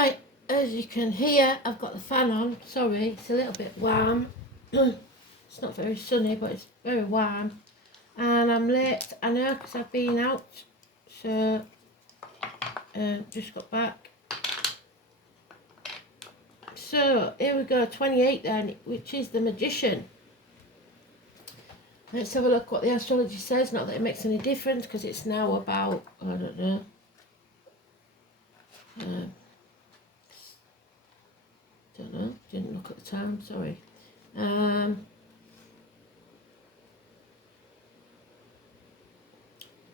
Right, as you can hear, I've got the fan on. Sorry, it's a little bit warm. It's not very sunny, but it's very warm. And I'm late, I know, because I've been out. So, just got back. So, here we go, 28 then, which is the Magician. Let's have a look what the astrology says. Not that it makes any difference, because it's now about, I don't know. Don't know, didn't look at the time, sorry.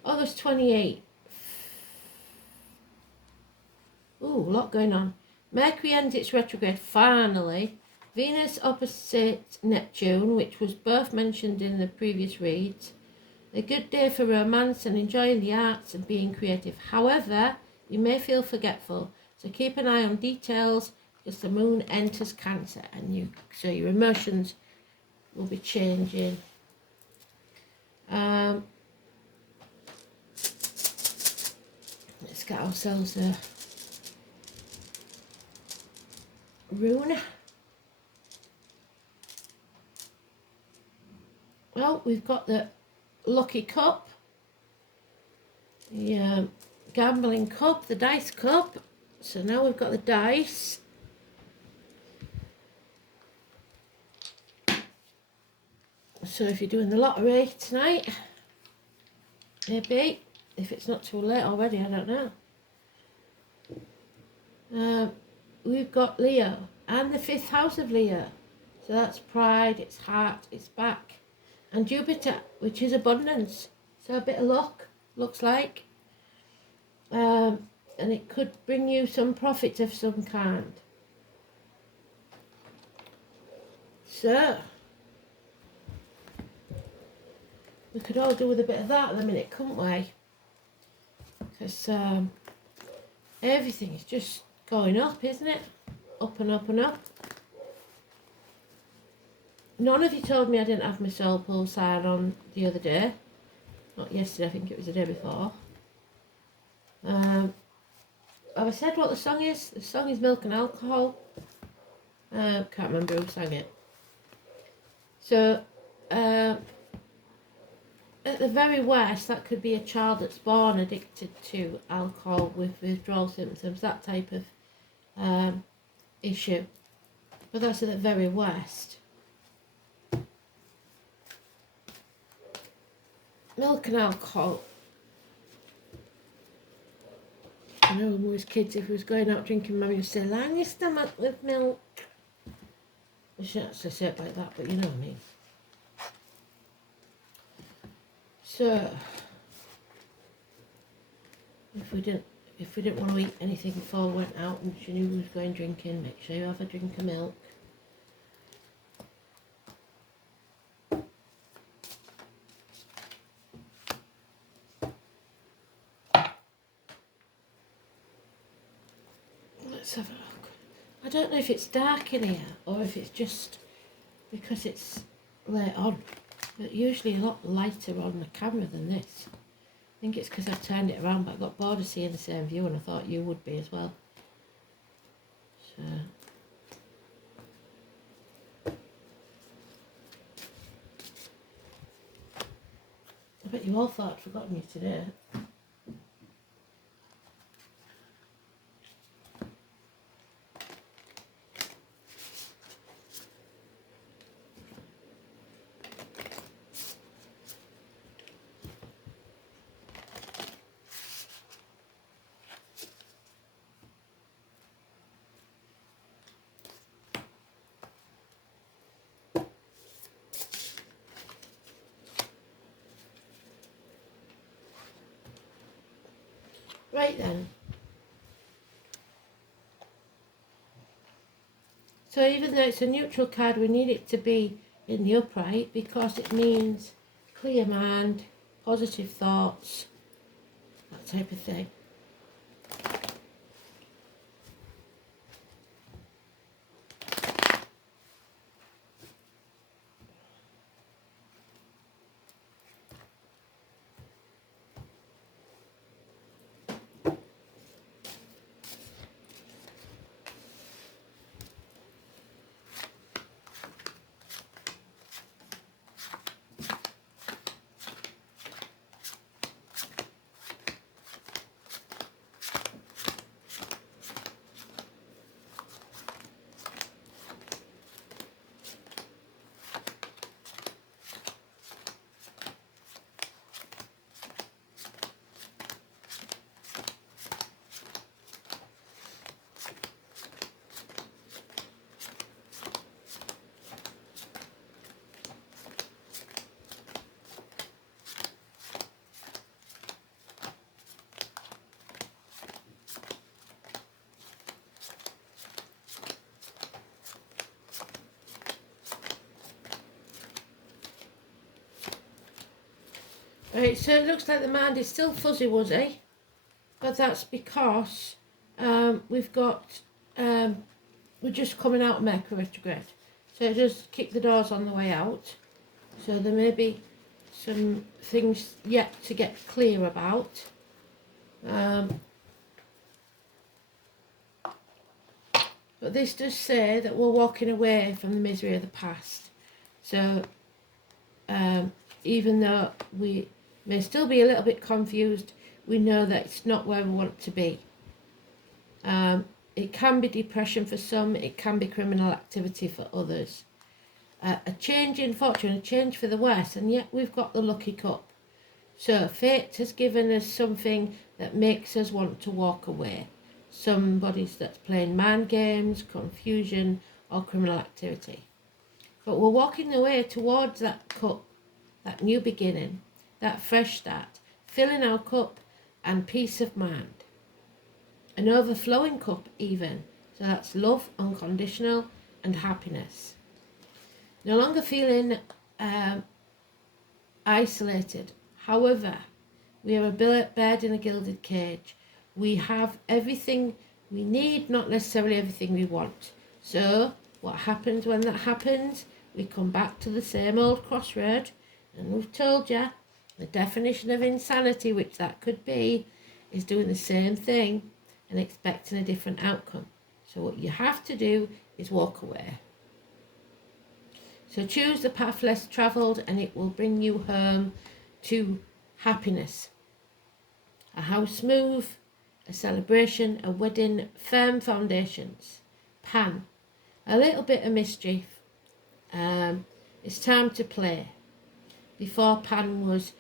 August 28. Ooh, a lot going on. Mercury ends its retrograde finally. Venus opposite Neptune, which was both mentioned in the previous reads. A good day for romance and enjoying the arts and being creative. However, you may feel forgetful, so keep an eye on details because the moon enters Cancer, and so your emotions will be changing. Let's get ourselves a rune. Well, we've got the Lucky Cup, the Gambling Cup, the Dice Cup. So now we've got the dice. So if you're doing the lottery tonight, maybe, if it's not too late already, I don't know. We've got Leo and the 5th house of Leo. So that's pride, it's heart, it's back. And Jupiter, which is abundance. So a bit of luck, looks like. And it could bring you some profit of some kind. So, we could all do with a bit of that at the minute, couldn't we? Because everything is just going up, isn't it? Up and up and up. None of you told me I didn't have my soul pole sign on the other day. Not yesterday, I think it was the day before. Have I said what the song is? The song is Milk and Alcohol. Can't remember who sang it. So, at the very worst, that could be a child that's born addicted to alcohol with withdrawal symptoms, that type of issue. But that's at the very worst. Milk and alcohol. I know when we was kids, if we was going out drinking, Mummy would say, line your stomach with milk. I shouldn't actually say it like that, but you know what I mean. So, if we didn't want to eat anything before we went out and she knew we was going drinking, make sure you have a drink of milk. Let's have a look. I don't know if it's dark in here or if it's just because it's late on, but usually a lot lighter on the camera than this. I think it's because I've turned it around, but I got bored of seeing the same view and I thought you would be as well. So, I bet you all thought I'd forgotten you today. Right then. So even though it's a neutral card, we need it to be in the upright because it means clear mind, positive thoughts, that type of thing. Right, so it looks like the mind is still fuzzy wuzzy, but that's because we've got we're just coming out of Mercury retrograde, so it does kick the doors on the way out. So there may be some things yet to get clear about. But this does say that we're walking away from the misery of the past. So even though we may still be a little bit confused, we know that it's not where we want to be. It can be depression for some, it can be criminal activity for others. A change in fortune, a change for the worse, and yet we've got the lucky cup. So fate has given us something that makes us want to walk away. Somebody's that's playing mind games, confusion, or criminal activity. But we're walking away towards that cup, that new beginning, that fresh start, filling our cup and peace of mind. An overflowing cup even. So that's love, unconditional, and happiness. No longer feeling isolated. However, we are a bird in a gilded cage. We have everything we need, not necessarily everything we want. So what happens when that happens? We come back to the same old crossroad, and we've told you the definition of insanity, which that could be, is doing the same thing and expecting a different outcome. So what you have to do is walk away. So choose the path less travelled, and it will bring you home to happiness. A house move, a celebration, a wedding, firm foundations. Pan, a little bit of mischief. It's time to play. Before Pan was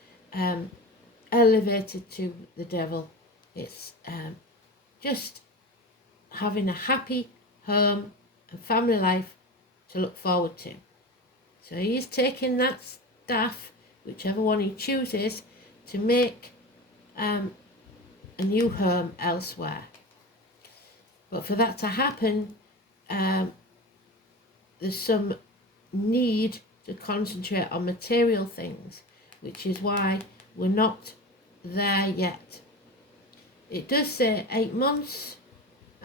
elevated to the devil. It's just having a happy home and family life to look forward to. So he's taking that staff, whichever one he chooses, to make a new home elsewhere. But for that to happen, there's some need to concentrate on material things, which is why we're not there yet. It does say 8 months,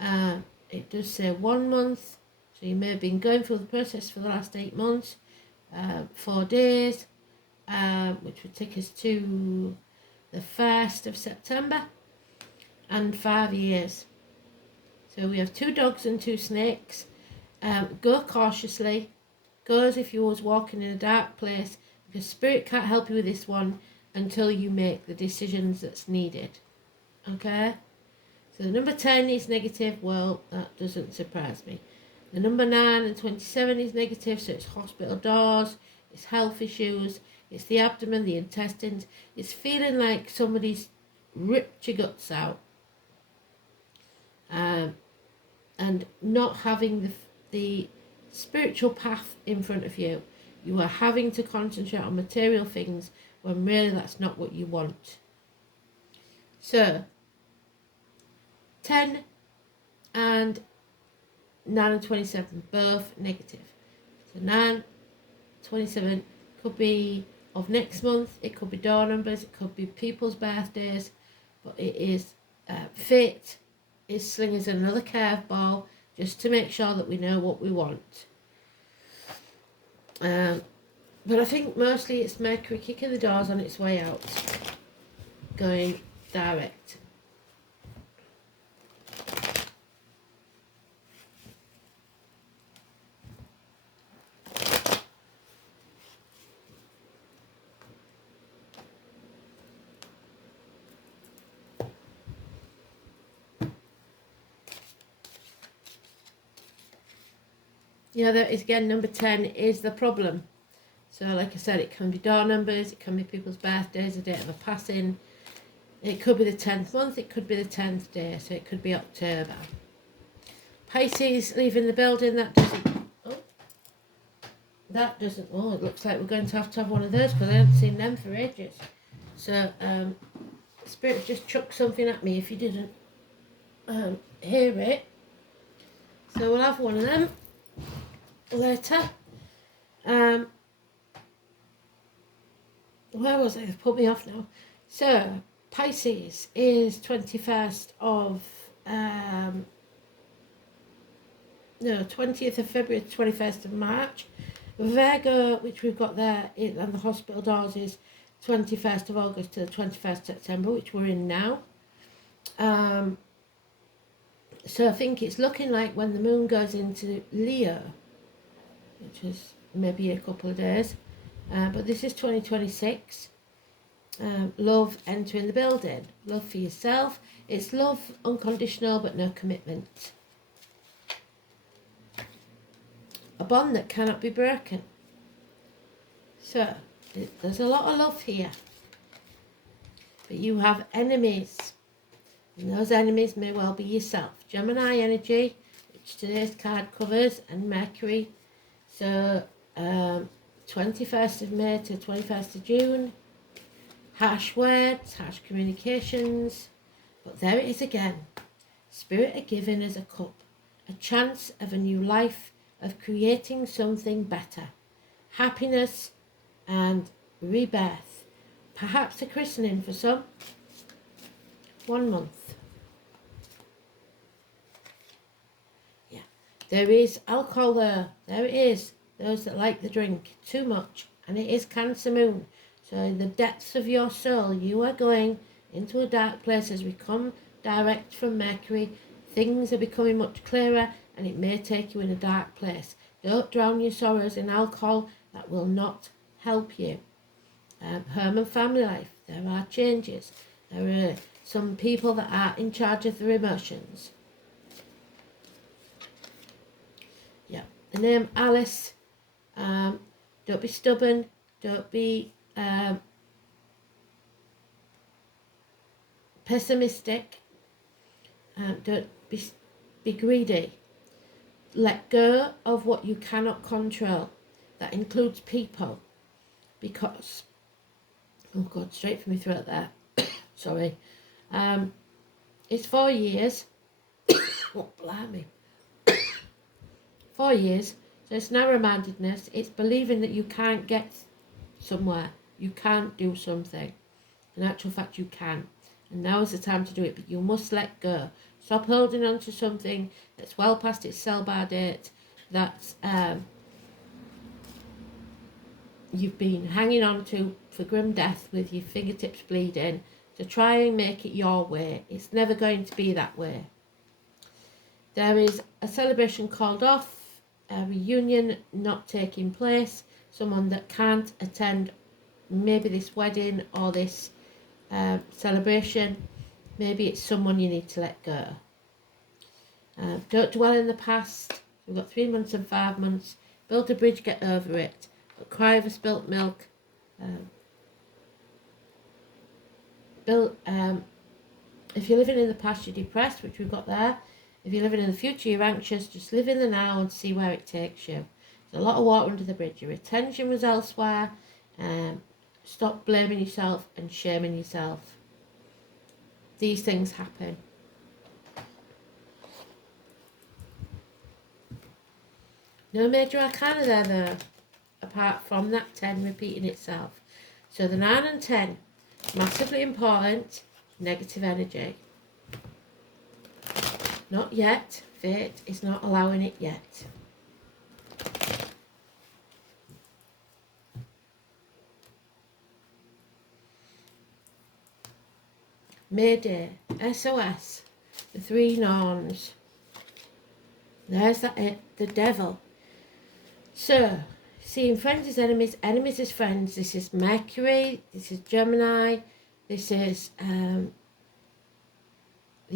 it does say 1 month, so you may have been going through the process for the last 8 months, 4 days, which would take us to the 1st of September, and 5 years. So we have 2 dogs and 2 snakes. Go cautiously. Go as if you was walking in a dark place, because Spirit can't help you with this one until you make the decisions that's needed. Okay? So the number 10 is negative. Well, that doesn't surprise me. The number 9 and 27 is negative, so it's hospital doors, it's health issues, it's the abdomen, the intestines. It's feeling like somebody's ripped your guts out. And not having the spiritual path in front of you. You are having to concentrate on material things when really that's not what you want. So 10 and 9 and 27, both negative. So 9, 27 could be of next month, it could be door numbers, it could be people's birthdays, but it is fate is slinging us another curveball just to make sure that we know what we want. But I think mostly it's Mercury kicking the doors on its way out, going direct. Yeah, that is again, number 10 is the problem. So like I said, it can be door numbers, it can be people's birthdays, a date of a passing. It could be the 10th month, it could be the 10th day, so it could be October. Pisces leaving the building, it looks like we're going to have one of those because I haven't seen them for ages. So Spirit just chucked something at me if you didn't hear it. So we'll have one of them later. where was I? They've put me off now. So, Pisces is 21st of, no, 20th of February, 21st of March. Virgo, which we've got there, and the hospital doors is 21st of August to the 21st September, which we're in now. So I think it's looking like when the moon goes into Leo, which is maybe a couple of days, but this is 2026. Love entering the building. Love for yourself. It's love unconditional but no commitment. A bond that cannot be broken. So, there's a lot of love here. But you have enemies. And those enemies may well be yourself. Gemini energy, which today's card covers, and Mercury. So, 21st of May to 21st of June. Harsh words, harsh communications. But there it is again. Spirit are giving us a cup. A chance of a new life, of creating something better. Happiness and rebirth. Perhaps a christening for some. 1 month. Yeah. There is alcohol there. There it is. Those that like the drink too much. And it is Cancer Moon. So in the depths of your soul, you are going into a dark place as we come direct from Mercury. Things are becoming much clearer and it may take you in a dark place. Don't drown your sorrows in alcohol. That will not help you. Home and family life. There are changes. There are some people that are in charge of their emotions. Yeah. The name Alice. Don't be stubborn. Don't be pessimistic. Don't be greedy. Let go of what you cannot control. That includes people. Because, oh God, straight from my throat there. Sorry. It's 4 years. Oh, blimey. 4 years. So it's narrow-mindedness. It's believing that you can't get somewhere. You can't do something. In actual fact, you can. And now is the time to do it. But you must let go. Stop holding on to something that's well past its sell-by date. That's you've been hanging on to for grim death with your fingertips bleeding. To try and make it your way. It's never going to be that way. There is a celebration called off. A reunion not taking place. Someone that can't attend maybe this wedding or this celebration. Maybe it's someone you need to let go. Don't dwell in the past. We've got 3 months and 5 months. Build a bridge, get over it. But cry over spilt milk. If you're living in the past, you're depressed, which we've got there. If you're living in the future, you're anxious. Just live in the now and see where it takes you. There's a lot of water under the bridge. Your attention was elsewhere. Stop blaming yourself and shaming yourself. These things happen. No major arcana there though, apart from that 10 repeating itself. So the 9 and 10, massively important, negative energy. Not yet. Fate is not allowing it yet. Mayday, SOS, the 3 Norns. There's that the devil. So, seeing friends as enemies, enemies as friends. This is Mercury, this is Gemini, this is the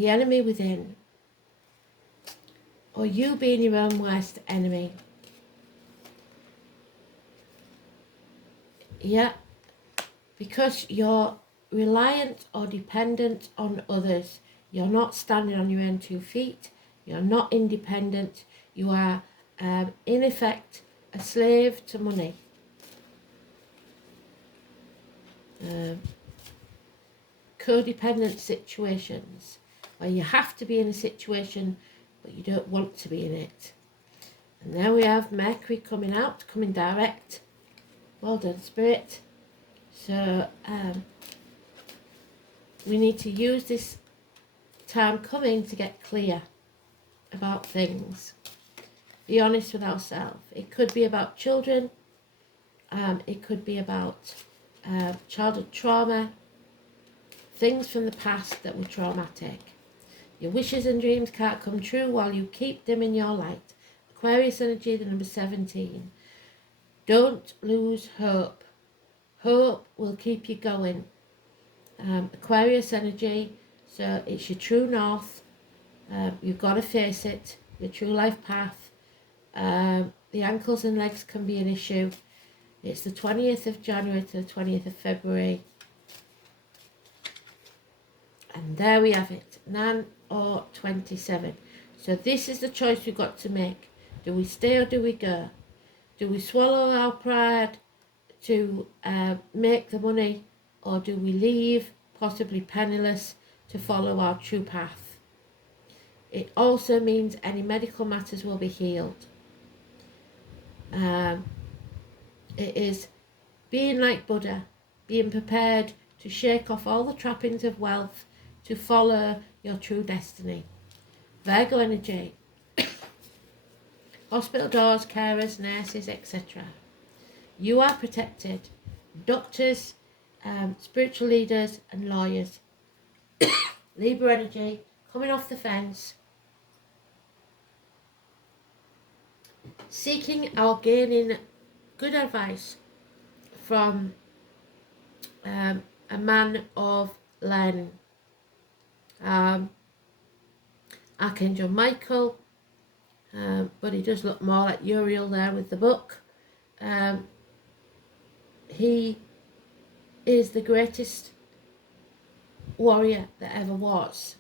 enemy within. Or you being your own worst enemy. Yeah, because you're reliant or dependent on others. You're not standing on your own 2 feet. You're not independent. You are, in effect, a slave to money. Codependent situations where you have to be in a situation but you don't want to be in it. And there we have Mercury coming out, coming direct. Well done, Spirit. So we need to use this time coming to get clear about things. Be honest with ourselves. It could be about children. It could be about childhood trauma, things from the past that were traumatic. Your wishes and dreams can't come true while you keep them in your light. Aquarius energy, the number 17. Don't lose hope. Hope will keep you going. Aquarius energy, so it's your true north. You've got to face it, your true life path. The ankles and legs can be an issue. It's the 20th of January to the 20th of February. And there we have it, 9 or 27. So this is the choice we've got to make. Do we stay or do we go? Do we swallow our pride to make the money, or do we leave, possibly penniless, to follow our true path? It also means any medical matters will be healed. It is being like Buddha, being prepared to shake off all the trappings of wealth to follow your true destiny. Virgo energy. Hospital doors, carers, nurses, etc. You are protected. Doctors, spiritual leaders and lawyers. Libra energy, coming off the fence. Seeking or gaining good advice from a man of learning. Archangel Michael, but he does look more like Uriel there with the book. He is the greatest warrior that ever was,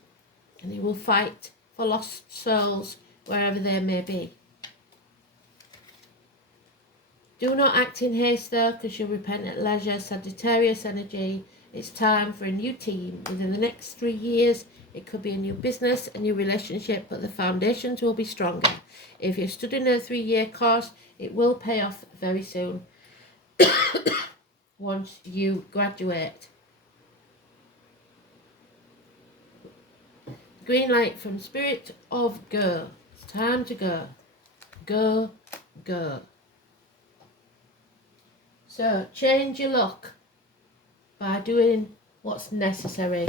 and he will fight for lost souls wherever they may be. Do not act in haste though, because you'll repent at leisure. Sagittarius energy, it's time for a new team. Within the next 3 years, it could be a new business, a new relationship, but the foundations will be stronger. If you're studying a 3-year course, it will pay off very soon once you graduate. Green light from Spirit of Go. It's time to go. Go, go. So change your luck by doing what's necessary.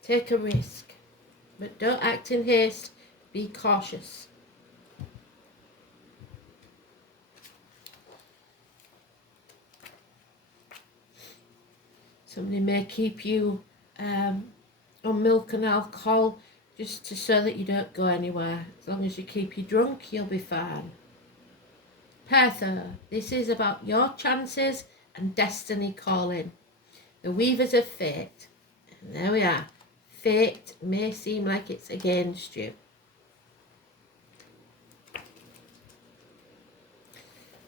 Take a risk, but don't act in haste. Be cautious. Somebody may keep you on milk and alcohol just so that you don't go anywhere. As long as you keep you drunk, you'll be fine. Pertha, this is about your chances and destiny calling. The weavers of fate. And there we are. Fate may seem like it's against you.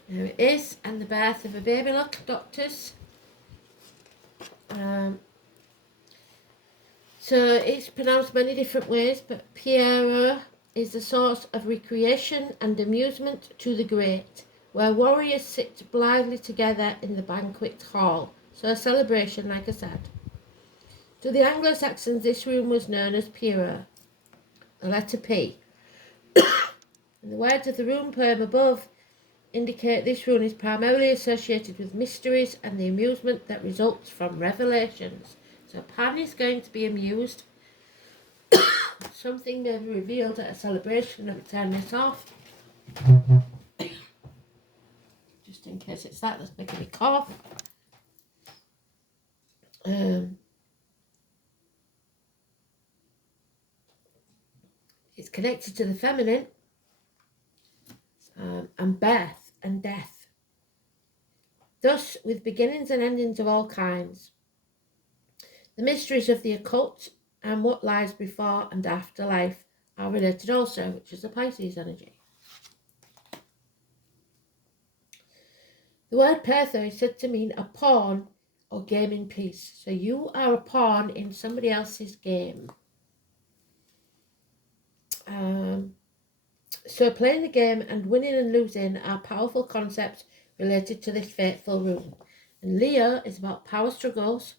There it is, and the birth of a baby. Look, doctors. So it's pronounced many different ways, but Pierre is the source of recreation and amusement to the great, where warriors sit blithely together in the banquet hall. So a celebration, like I said. To the Anglo-Saxons, this room was known as Pierre, the letter P. And the words of the rune poem above indicate this rune is primarily associated with mysteries and the amusement that results from revelations. So Pan is going to be amused. Something may be revealed at a celebration. Let me turn this off. Just in case it's that's making me cough. It's connected to the feminine and birth and death. Thus, with beginnings and endings of all kinds. The mysteries of the occult and what lies before and after life are related also, which is the Pisces energy. The word Pertha is said to mean a pawn or gaming piece. So you are a pawn in somebody else's game. So playing the game and winning and losing are powerful concepts related to this fateful rune. And Leo is about power struggles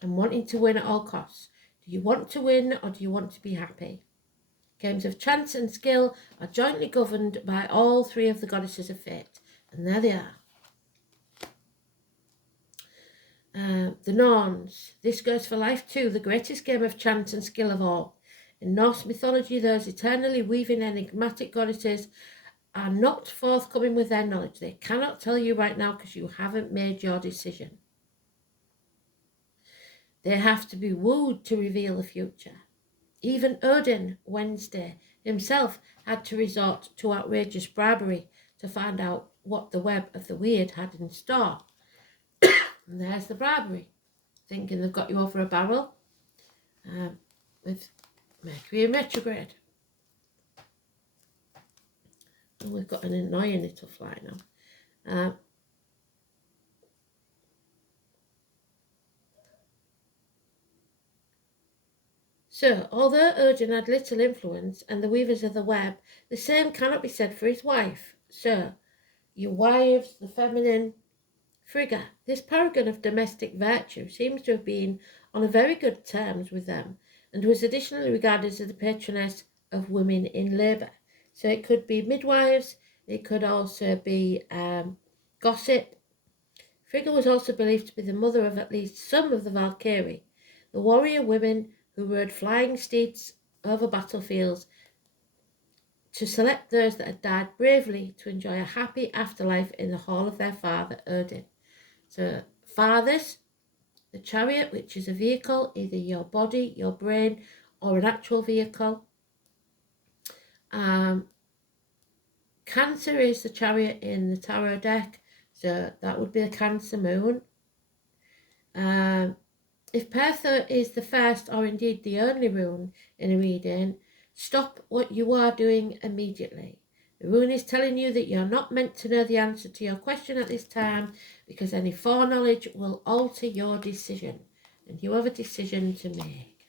and wanting to win at all costs. Do you want to win or do you want to be happy? Games of chance and skill are jointly governed by all three of the goddesses of fate. And there they are. The Norns. This goes for life too, the greatest game of chance and skill of all. In Norse mythology, those eternally weaving enigmatic goddesses are not forthcoming with their knowledge. They cannot tell you right now because you haven't made your decision. They have to be wooed to reveal the future. Even Odin, Wednesday, himself had to resort to outrageous bribery to find out what the web of the weird had in store. And there's the bribery, thinking they've got you over a barrel with Mercury in retrograde. And we've got an annoying little fly now. So, although Odin had little influence and the weavers of the web, the same cannot be said for his wife. So, your wives, the feminine, Frigga, this paragon of domestic virtue, seems to have been on very good terms with them and was additionally regarded as the patroness of women in labour. So it could be midwives, it could also be gossip. Frigga was also believed to be the mother of at least some of the Valkyrie, the warrior women who rode flying steeds over battlefields to select those that had died bravely to enjoy a happy afterlife in the hall of their father, Odin. So, fathers, the chariot, which is a vehicle, either your body, your brain, or an actual vehicle. Cancer is the chariot in the tarot deck, so that would be a Cancer moon. If Perthor is the first or indeed the only rune in a reading, stop what you are doing immediately. The rune is telling you that you're not meant to know the answer to your question at this time because any foreknowledge will alter your decision and you have a decision to make.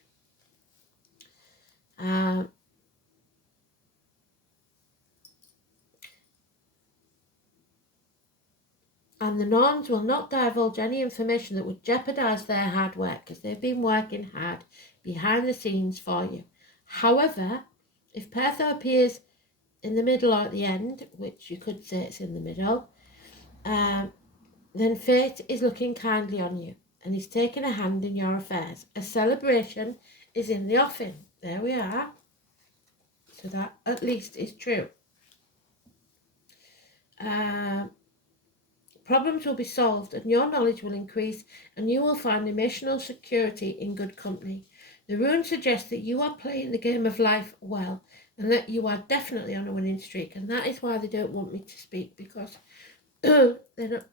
And the Norns will not divulge any information that would jeopardize their hard work because they've been working hard behind the scenes for you. However, if Perthor appears in the middle or at the end, which you could say it's in the middle, then fate is looking kindly on you and is taking a hand in your affairs. A celebration is in the offing. There we are. So that at least is true. Problems will be solved and your knowledge will increase and you will find emotional security in good company. The rune suggests that you are playing the game of life well and that you are definitely on a winning streak, and that is why they don't want me to speak, because you're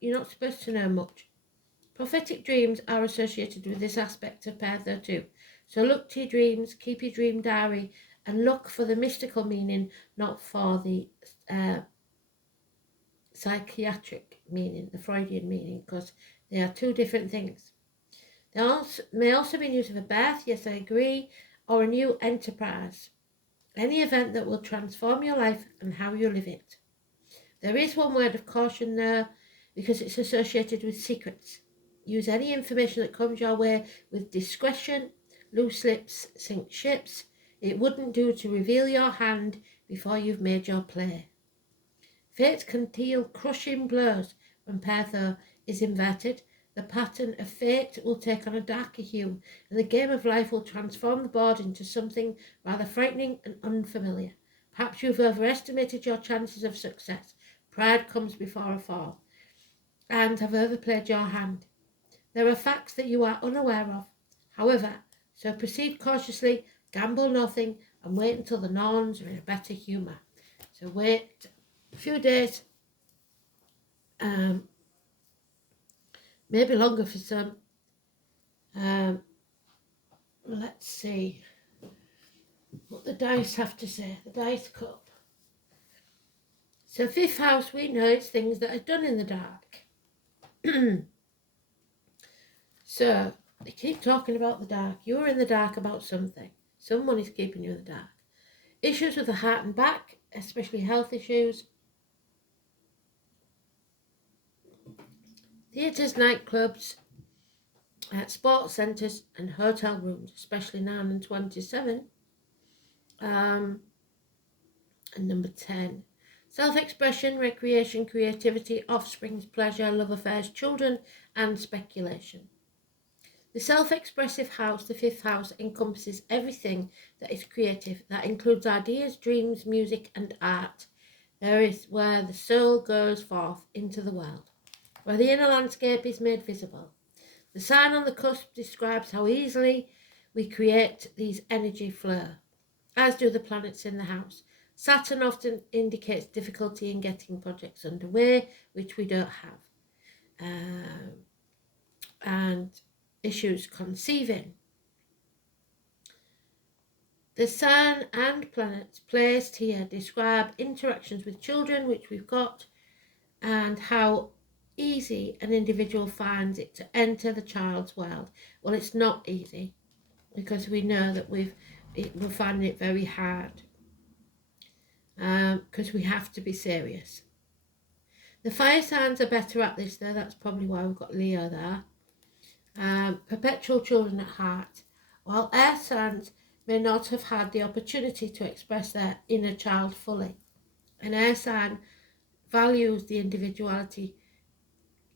not supposed to know much. Prophetic dreams are associated with this aspect of Perthor too. So look to your dreams, keep your dream diary, and look for the mystical meaning, not for the psychiatric meaning, the Freudian meaning, because they are two different things. They may also be news of a birth, yes I agree, or a new enterprise. Any event that will transform your life and how you live it. There is one word of caution there because it's associated with secrets. Use any information that comes your way with discretion. Loose lips sink ships. It wouldn't do to reveal your hand before you've made your play. Fate can deal crushing blows when Perthor is inverted. The pattern of fate will take on a darker hue, and the game of life will transform the board into something rather frightening and unfamiliar. Perhaps you've overestimated your chances of success. Pride comes before a fall, and have overplayed your hand. There are facts that you are unaware of, however, so proceed cautiously, gamble nothing, and wait until the Norns are in a better humour. So wait a few days, maybe longer for some. Let's see what the dice have to say, the dice cup. So fifth house, we know it's things that are done in the dark. So they keep talking about the dark. You're in the dark about something. Someone is keeping you in the dark. Issues with the heart and back, especially health issues. Theatres, nightclubs, sports centres and hotel rooms, especially 9 and 27. And number 10. Self-expression, recreation, creativity, offsprings, pleasure, love affairs, children and speculation. The self-expressive house, the 5th house, encompasses everything that is creative. That includes ideas, dreams, music and art. There is where the soul goes forth into the world, where the inner landscape is made visible. The sign on the cusp describes how easily we create these energy flow, as do the planets in the house. Saturn often indicates difficulty in getting projects underway, which we don't have, and issues conceiving. The sun and planets placed here describe interactions with children, which we've got, and how easy an individual finds it to enter the child's world. Well, it's not easy, because we know that we're finding it very hard, because we have to be serious. The fire signs are better at this though, that's probably why we've got Leo there. Perpetual children at heart, while air signs may not have had the opportunity to express their inner child fully. An air sign values the individuality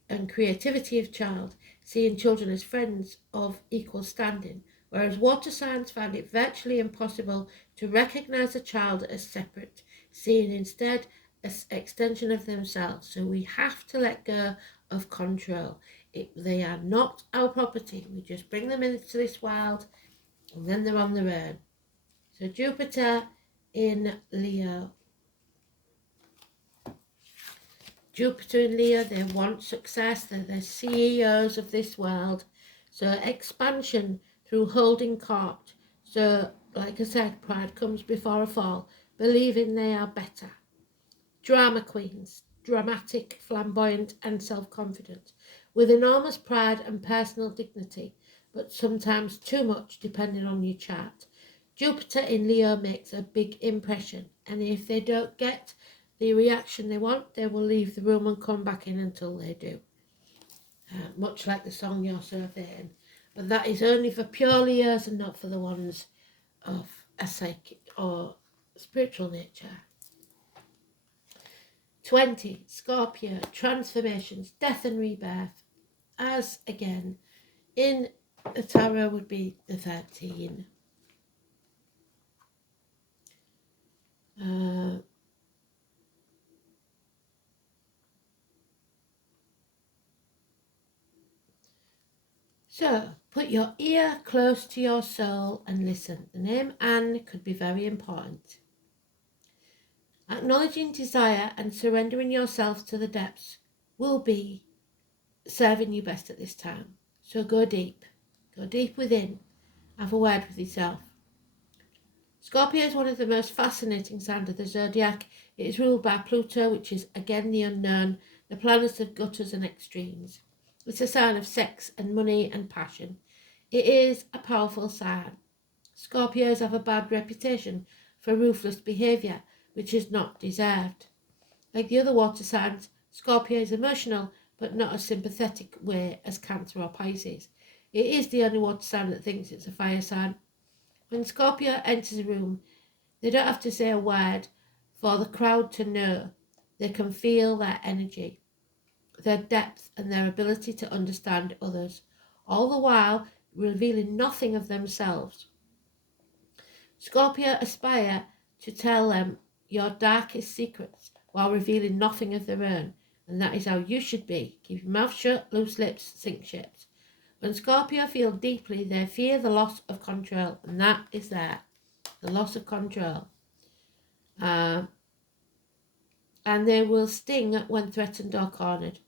and creativity of child, seeing children as friends of equal standing, whereas water signs find it virtually impossible to recognise a child as separate, seeing instead as extension of themselves. So we have to let go of control. They are not our property. We just bring them into this world and then they're on their own. So Jupiter in Leo. Jupiter in Leo, they want success. They're the CEOs of this world. So expansion through holding court. So, like I said, pride comes before a fall, believing they are better. Drama queens, dramatic, flamboyant and self-confident, with enormous pride and personal dignity, but sometimes too much depending on your chart. Jupiter in Leo makes a big impression, and if they don't get the reaction they want, they will leave the room and come back in until they do. Much like the song You're Surveying. But that is only for pure Leos and not for the ones of a psychic or spiritual nature. 20. Scorpio, transformations, death and rebirth. As again, in the tarot would be the 13. So, put your ear close to your soul and listen. The name Anne could be very important. Acknowledging desire and surrendering yourself to the depths will be serving you best at this time. So go deep within, have a word with yourself. Scorpio is one of the most fascinating signs of the zodiac. It is ruled by Pluto, which is again the unknown, the planet of gutters and extremes. It's a sign of sex and money and passion. It is a powerful sign. Scorpios have a bad reputation for ruthless behaviour, which is not deserved. Like the other water signs, Scorpio is emotional, but not a sympathetic way as Cancer or Pisces. It is the only water sign that thinks it's a fire sign. When Scorpio enters a room, they don't have to say a word for the crowd to know. They can feel their energy, their depth and their ability to understand others, all the while revealing nothing of themselves. Scorpio aspire to tell them your darkest secrets while revealing nothing of their own, and that is how you should be. Keep your mouth shut, loose lips, sink ships. When Scorpio feel deeply, they fear the loss of control, and that is there, the loss of control. And they will sting when threatened or cornered.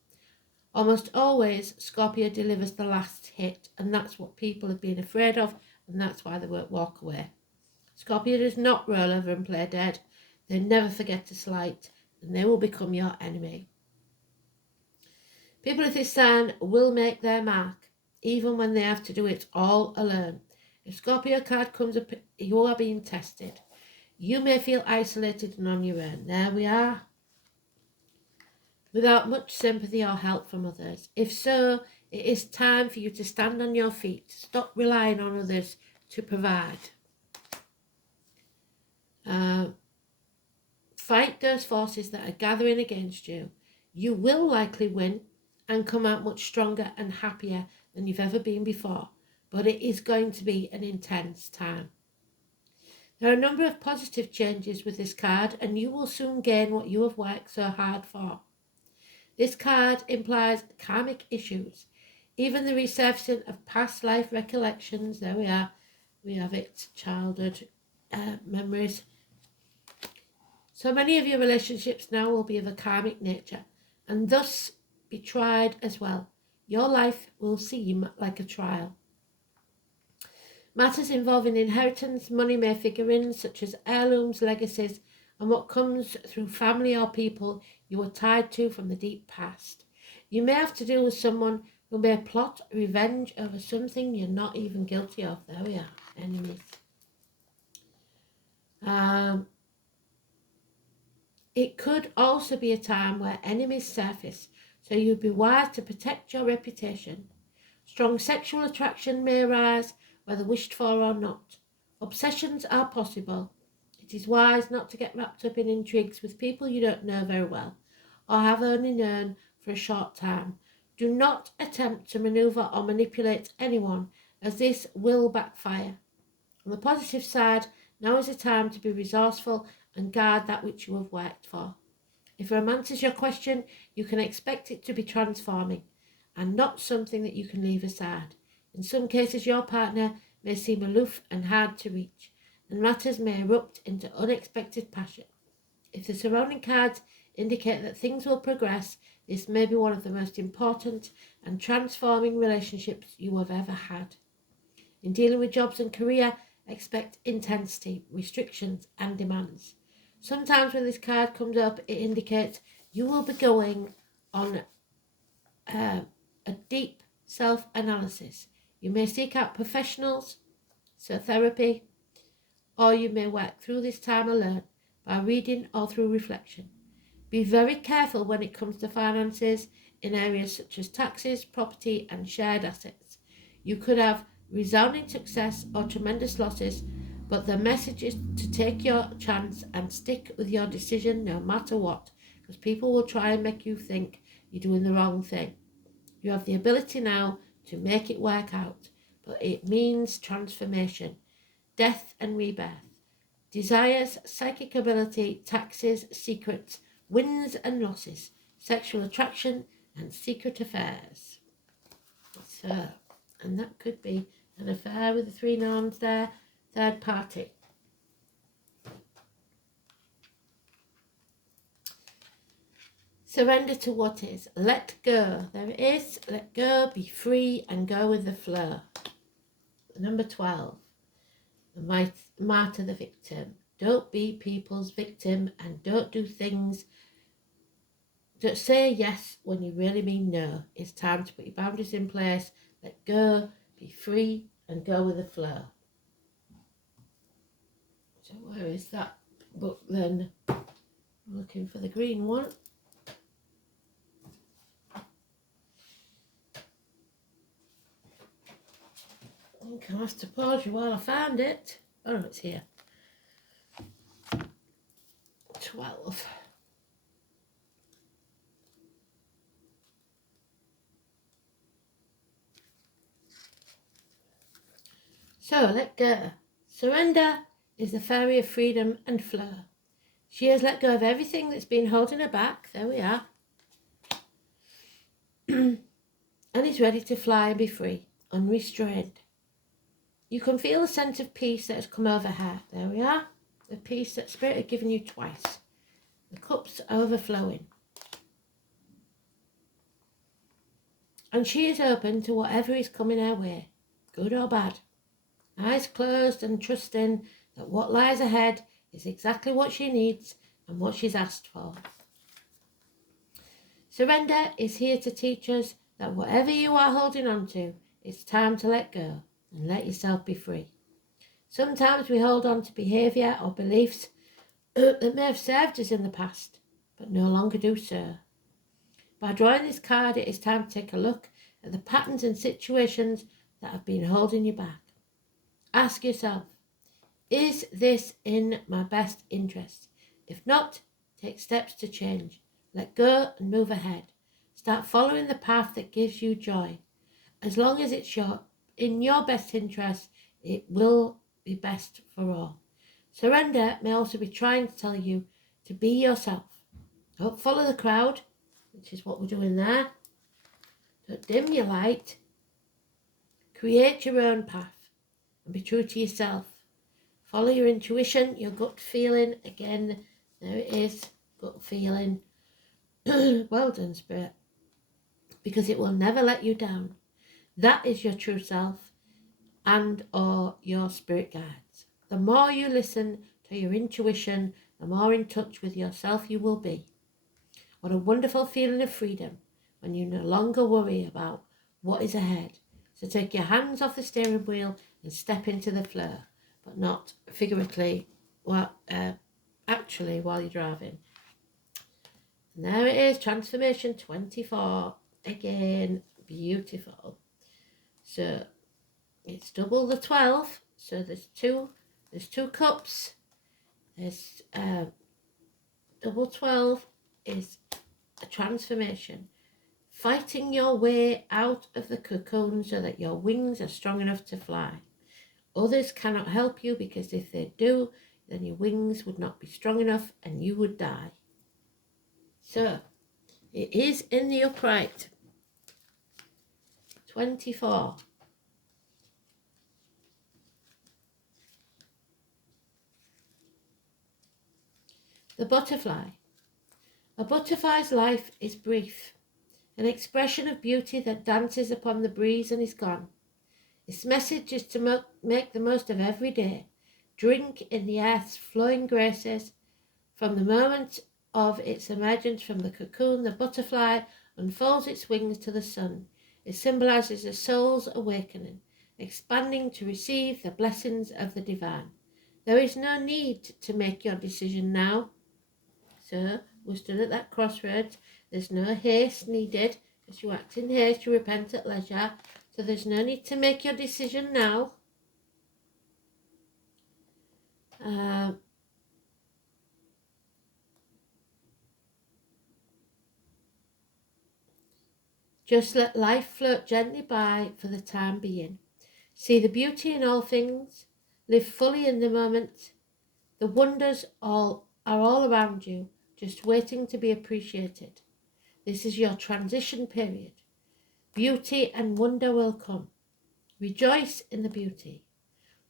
Almost always, Scorpio delivers the last hit, and that's what people have been afraid of, and that's why they won't walk away. Scorpio does not roll over and play dead. They never forget a slight, and they will become your enemy. People of this sign will make their mark, even when they have to do it all alone. If Scorpio card comes up, you are being tested. You may feel isolated and on your own. There we are. without much sympathy or help from others? If so, it is time for you to stand on your feet. Stop relying on others to provide. Fight those forces that are gathering against you. You will likely win and come out much stronger and happier than you've ever been before, but it is going to be an intense time. There are a number of positive changes with this card, and you will soon gain what you have worked so hard for. This card implies karmic issues, even the resurfacing of past life recollections. There we are. We have it, childhood memories. So many of your relationships now will be of a karmic nature and thus be tried as well. Your life will seem like a trial. Matters involving inheritance, money may figure in, such as heirlooms, legacies, and what comes through family or people you are tied to from the deep past. You may have to deal with someone who may plot revenge over something you're not even guilty of. There we are, enemies. It could also be a time where enemies surface, so you'd be wise to protect your reputation. Strong sexual attraction may arise, whether wished for or not. Obsessions are possible. It is wise not to get wrapped up in intrigues with people you don't know very well, or have only known for a short time. Do not attempt to maneuver or manipulate anyone, as this will backfire. On the positive side, now is a time to be resourceful and guard that which you have worked for. If romance is your question, you can expect it to be transforming and not something that you can leave aside. In some cases, your partner may seem aloof and hard to reach, and matters may erupt into unexpected passion. If the surrounding cards indicate that things will progress, this may be one of the most important and transforming relationships you have ever had. In dealing with jobs and career, expect intensity, restrictions, and demands. Sometimes when this card comes up, it indicates you will be going on a deep self-analysis. You may seek out professionals, so therapy, or you may work through this time alone by reading or through reflection. Be very careful when it comes to finances in areas such as taxes, property, and shared assets. You could have resounding success or tremendous losses, but the message is to take your chance and stick with your decision no matter what, because people will try and make you think you're doing the wrong thing. You have the ability now to make it work out, but it means transformation, death and rebirth, desires, psychic ability, taxes, secrets, wins and losses, sexual attraction, and secret affairs. So, and that could be an affair with the three norms there, third party. Surrender to what is. Let go. There it is. Let go, be free, and go with the flow. Number 12. The martyr, the victim. Don't be people's victim and don't do things. Don't say yes when you really mean no. It's time to put your boundaries in place. Let go, be free, and go with the flow. So where is that book then? I'm looking for the green one. I think I'll have to pause you while I found it. Oh, it's here. 12. So, let go. Surrender is the fairy of freedom and flow. She has let go of everything that's been holding her back. There we are. And is ready to fly and be free, unrestrained. You can feel a sense of peace that has come over her. There we are. The peace that Spirit had given you twice. The cups overflowing. And she is open to whatever is coming her way, good or bad. Eyes closed and trusting that what lies ahead is exactly what she needs and what she's asked for. Surrender is here to teach us that whatever you are holding on to, it's time to let go and let yourself be free. Sometimes we hold on to behaviour or beliefs that may have served us in the past, but no longer do so. By drawing this card, it is time to take a look at the patterns and situations that have been holding you back. Ask yourself, is this in my best interest? If not, take steps to change. Let go and move ahead. Start following the path that gives you joy. As long as it's in your best interest, it will be best for all. Surrender may also be trying to tell you to be yourself. Don't follow the crowd, which is what we're doing there. Don't dim your light. Create your own path and be true to yourself. Follow your intuition, your gut feeling. Again, there it is, gut feeling. Well done, Spirit. Because it will never let you down. That is your true self and or your spirit guides. The more you listen to your intuition, the more in touch with yourself you will be. What a wonderful feeling of freedom when you no longer worry about what is ahead. So take your hands off the steering wheel and step into the flow, but not figuratively, actually while you're driving. And there it is, transformation 24. Again, beautiful. So it's double the 12. So there's two cups. There's double 12 is a transformation. Fighting your way out of the cocoon so that your wings are strong enough to fly. Others cannot help you because if they do, then your wings would not be strong enough and you would die. So, it is in the upright. 24. The butterfly. A butterfly's life is brief, an expression of beauty that dances upon the breeze and is gone. Its message is to make the most of every day. Drink in the earth's flowing graces. From the moment of its emergence from the cocoon, the butterfly unfolds its wings to the sun. It symbolizes the soul's awakening, expanding to receive the blessings of the divine. There is no need to make your decision now. So, we're still at that crossroads. There's no haste needed. If you act in haste, you repent at leisure. So there's no need to make your decision now. Just let life float gently by for the time being. See the beauty in all things. Live fully in the moment. The wonders are all around you, just waiting to be appreciated. This is your transition period. Beauty and wonder will come. Rejoice in the beauty.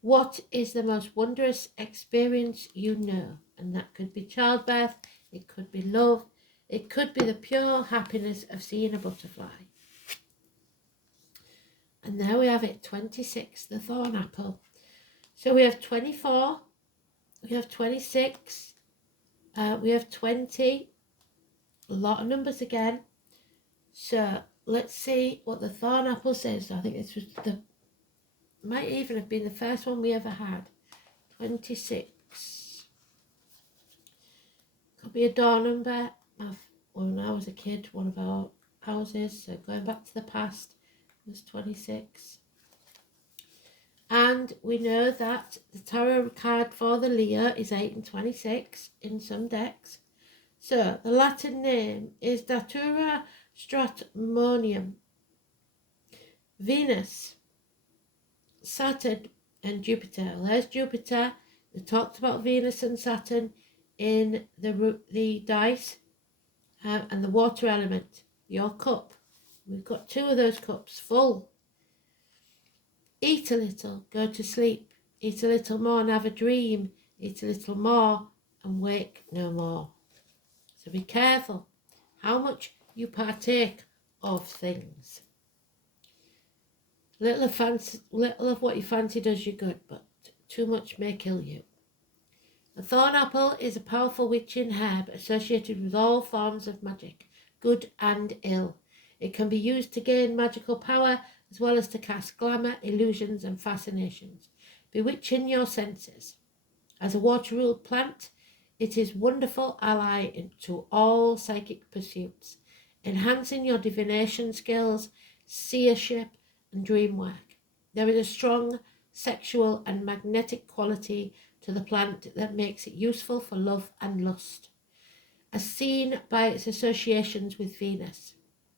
What is the most wondrous experience you know? And that could be childbirth, it could be love, it could be the pure happiness of seeing a butterfly. And there we have it, 26, the thorn apple. So we have 24, we have 26, we have 20, a lot of numbers again. So let's see what the thorn apple says. I think this was might even have been the first one we ever had. 26. Could be a door number. When I was a kid, one of our houses. So going back to the past was 26. And we know that the tarot card for the Leo is 8 and 26 in some decks. So the Latin name is Datura Stratmonium. Venus, Saturn and Jupiter. Well, there's Jupiter. We talked about Venus and Saturn in the dice and the water element, your cup. We've got 2 of those cups full. Eat a little, go to sleep. Eat a little more and have a dream. Eat a little more and wake no more. So be careful how much you partake of things. Little of what you fancy does you good, but too much may kill you. The thorn apple is a powerful witching herb associated with all forms of magic, good and ill. It can be used to gain magical power as well as to cast glamour, illusions and fascinations, bewitching your senses. As a water-ruled plant, it is a wonderful ally to all psychic pursuits. enhancing your divination skills, seership, and dream work. There is a strong sexual and magnetic quality to the plant that makes it useful for love and lust, as seen by its associations with Venus.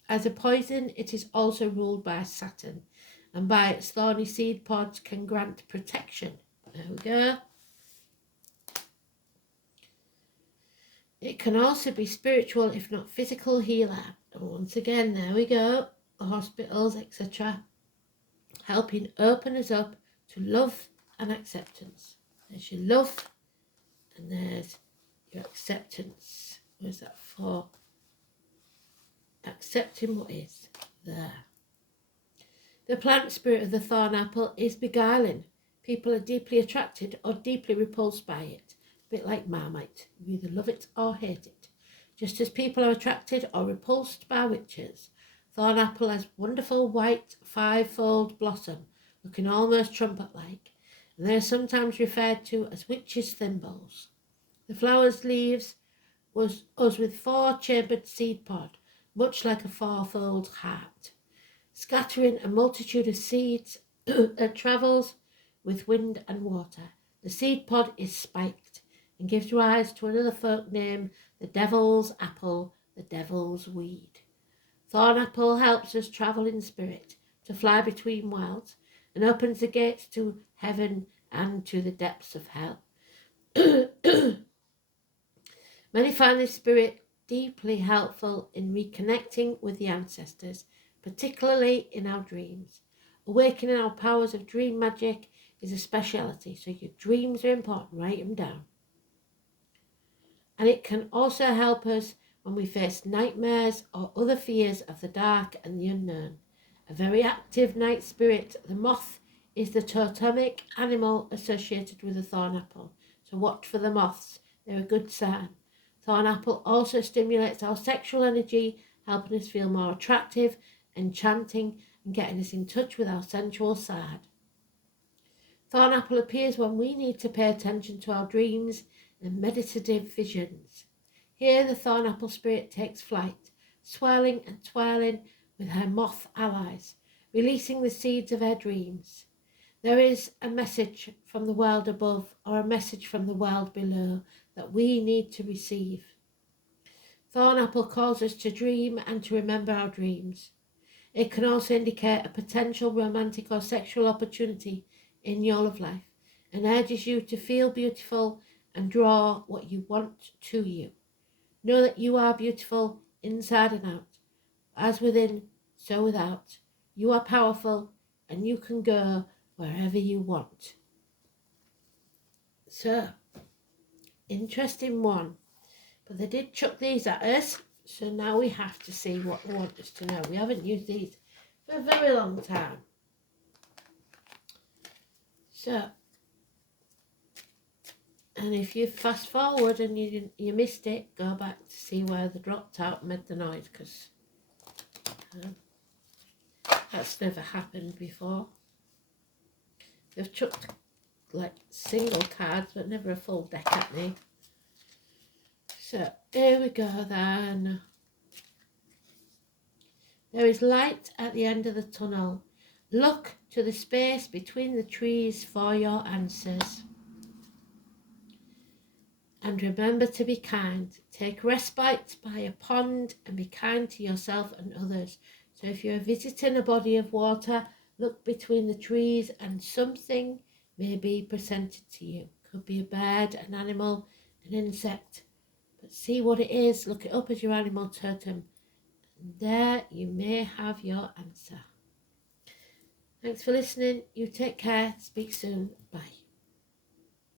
As a poison, it is also ruled by Saturn, and by its thorny seed pods can grant protection. There we go. It can also be spiritual, if not physical, healer. And once again, there we go. Hospitals, etc. Helping open us up to love and acceptance. There's your love, and there's your acceptance. Where's that for? Accepting what is there. The plant spirit of the thorn apple is beguiling. People are deeply attracted or deeply repulsed by it. A bit like Marmite. You either love it or hate it. Just as people are attracted or repulsed by witches, thorn apple has wonderful white five-fold blossom, looking almost trumpet-like, and they are sometimes referred to as witches' thimbles. The flowers leaves was us with four-chambered seed pod, much like a four-fold heart, scattering a multitude of seeds that travels with wind and water. The seed pod is spiked and gives rise to another folk name, the devil's apple, the devil's weed. Thorn apple helps us travel in spirit, to fly between worlds, and opens the gates to heaven and to the depths of hell. Many find this spirit deeply helpful in reconnecting with the ancestors, particularly in our dreams. Awakening our powers of dream magic is a speciality, so your dreams are important. Write them down. And it can also help us when we face nightmares or other fears of the dark and the unknown. A very active night spirit, the moth, is the totemic animal associated with the thorn apple. So watch for the moths. They're a good sign. Thorn apple also stimulates our sexual energy, helping us feel more attractive, enchanting, and getting us in touch with our sensual side. Thorn apple appears when we need to pay attention to our dreams and meditative visions. Here the thorn apple spirit takes flight, swirling and twirling with her moth allies, releasing the seeds of her dreams. There is a message from the world above or a message from the world below that we need to receive. Thorn apple calls us to dream and to remember our dreams. It can also indicate a potential romantic or sexual opportunity in your love life and urges you to feel beautiful and draw what you want to you. Know that you are beautiful inside and out, as within, so without. You are powerful and you can go wherever you want. So, interesting one. But they did chuck these at us, so now we have to see what they want us to know. We haven't used these for a very long time. So, and if you fast forward and you missed it, go back to see where they dropped out and made the noise, because that's never happened before. They've chucked like single cards, but never a full deck at me. So here we go then. There is light at the end of the tunnel. Look to the space between the trees for your answers. And remember to be kind. Take respite by a pond and be kind to yourself and others. So if you're visiting a body of water, look between the trees and something may be presented to you. Could be a bird, an animal, an insect. But see what it is. Look it up as your animal totem. And there you may have your answer. Thanks for listening. You take care. Speak soon. Bye.